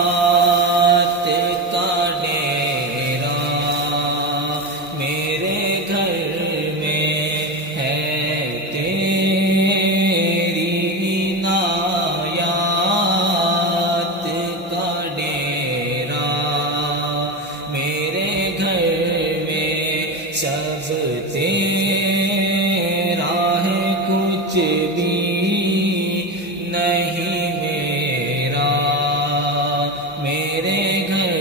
انایات کا ڈیرا میرے گھر میں ہے تیری انایات کا ڈیرا میرے گھر میں سب تیرا ہے کچھ بھی نہیں میرا میرے گھر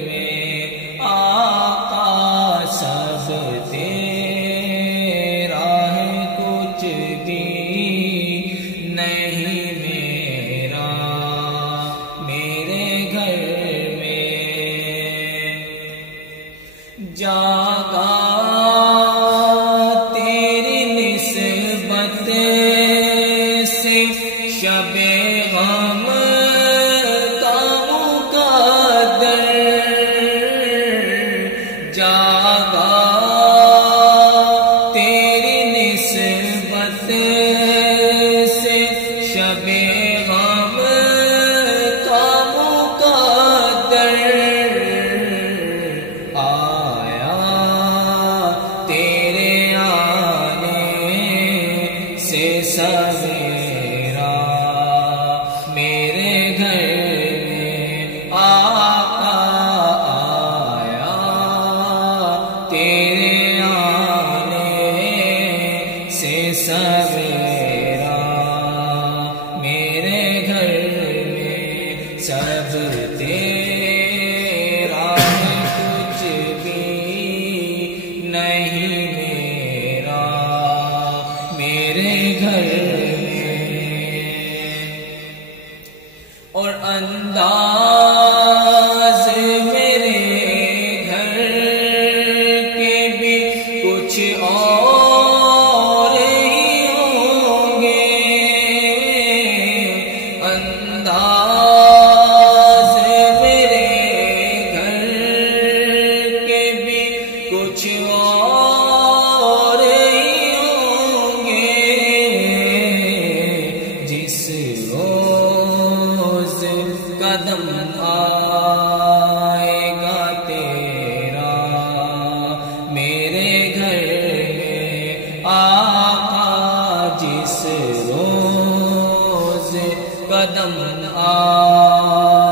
میں آقا سب تیرا ہے کچھ بھی نہیں میرا میرے گھر میں جاگا تیری نسبت سے شب غم کا مقدر جاگا تیری نسبت سے شب غم کا مقدر آیا تیرے آنے سے سویرا میرے گھر میں آقا آیا تیرے آنے سے سویرا میرے گھر میں سب تیرا ہے کچھ بھی نہیں میرا میرے گھر میں اور انداز میرے گھر کے بھی کچھ اور ہی ہوں گے انداز میرے گھر کے بھی کچھ اور ہی ہوں گے جس روز قدم آئے گا تیرا میرے گھر میں آقا جس روز قدم آئے